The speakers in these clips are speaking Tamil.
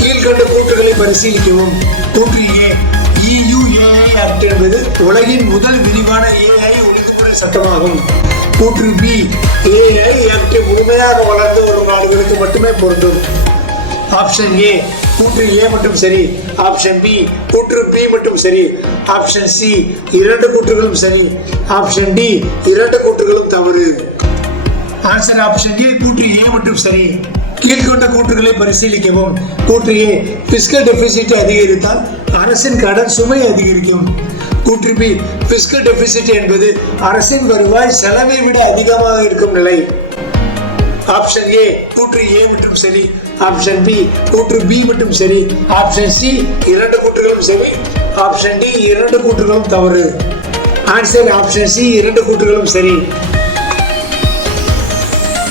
கீழ்கண்ட கூற்றுகளை பரிசீலிக்கவும். கூற்று ஏ, EUAI ஆக்ட் என்பது உலகின் முதல் விரிவான AI ஒழுங்குமுறை சட்டமாகும். கூற்று பி, AI ஆக்ட் முழுமையாக வளர்ந்து வரும் நாடுகளுக்கு மட்டுமே பொருந்தும். ஆப்ஷன் ஏ, கூற்று ஏ மட்டும் சரி. ஆப்ஷன் பி, கூற்று பி மட்டும் சரி. ஆப்ஷன் சி, இரண்டு கூற்றுகளும் சரி. ஆப்ஷன் டி, இரண்டு கூற்றுகளும் தவறு. ஆன்சர் ஆப்ஷன் ஏ, கூற்று ஏ மட்டும் சரி. கீழ்கொண்ட கூற்றுகளை பரிசீலிக்கவும். கூற்று ஏ, பிஸ்கல் டெபிசிட் அதிகரித்தால் அரசின் கடன் சுமை அதிகரிக்கும். கூற்று பி, பிஸ்கல் டெபிசிட் என்பது அரசின் வருவாய் செலவை விட அதிகமாக இருக்கும் நிலை. ஆப்ஷன் ஏ, கூற்று ஏ மட்டும் சரி. ஆப்ஷன் பி, கூற்று பி மட்டும் சரி. ஆப்ஷன் சி, இரண்டு கூற்றுகளும் சரி. ஆப்ஷன் டி, இரண்டு கூற்றுகளும் தவறு. ஆன்சர் ஆப்ஷன் சி, இரண்டு கூற்றுகளும் சரி.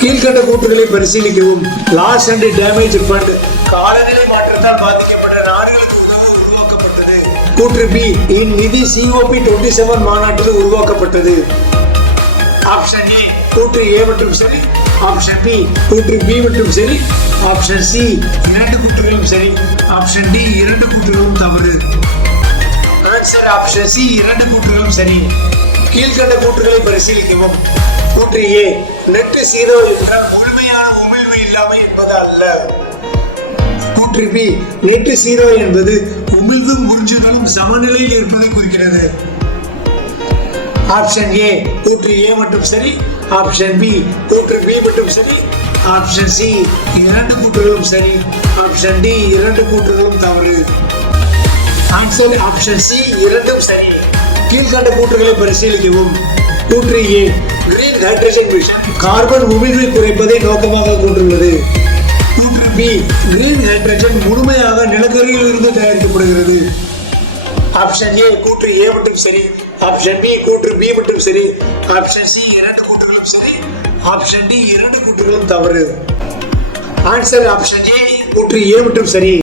கீழ்கண்ட கூற்றுகளை பரிசீலிக்கவும். லாஸ் அண்ட் டேமேஜ் ஃபண்ட் காலநிலை மாற்றத்தால் பாதிக்கப்பட்ட நாடுகளுக்கு உதவ உருவாக்கப்பட்டது. கூற்று பி, இந்நிதி COP27 மாநாட்டில் உருவாக்கப்பட்டது. ஆப்ஷன் ஏ, கூற்று ஏ மட்டும் சரி. ஆப்ஷன் பி, கூற்று பி மட்டும் சரி. ஆப்ஷன் சி, இரண்டு கூற்றுகளும் சரி. ஆப்ஷன் டி, இரண்டு கூற்றுகளும் தவறு. ஆன்சர் ஆப்ஷன் சி, இரண்டு கூற்றுகளும் சரி. கீழ்கண்ட கூற்றுகளை பரிசீலிக்கவும். கூற்று ஏ, நெட் ஜீரோ என்றால் முழுமையான உமிழ்வு இல்லாமை என்பது அல்ல. கூற்று பி, நெட் ஜீரோ என்பது உமிழ்வும் உறிஞ்சுதலும் சமநிலையில் இருப்பதை குறிக்கிறது. ஆப்ஷன் ஏ, கூற்று ஏ மட்டும் சரி. ஆப்ஷன் பி, கூற்று பி மட்டும் சரி. ஆப்ஷன் சி, இரண்டு கூற்றுகளும் சரி. ஆப்ஷன் டி, இரண்டு கூற்றுகளும் தவறு. ஆன்சர் ஆப்ஷன் சி, இரண்டும் சரி. கீழ்கண்ட கூற்றுகளை பரிசீலிக்கவும். கூற்று ஏ, கிரீன் ஹைட்ரஜன் மிஷன் கார்பன் உமிழ்வை குறைப்பதை நோக்கமாக கொண்டுள்ளது. கூற்று பி, கிரீன் ஹைட்ரஜன் முழுமையாக நிலக்கரியில் இருந்து தயாரிக்கப்படுகிறது. ஆப்ஷன் ஏ, கூற்று ஏ மட்டும் சரி. ஆப்ஷன் பி, கூற்று பி மட்டும் சரி. ஆப்ஷன் சி, இரண்டு கூற்றுகளும் சரி. ஆப்ஷன் டி, இரண்டு கூற்றுகளும் தவறு. ஆன்சர் ஆப்ஷன் ஏ, கூற்று ஏ மட்டும் சரி.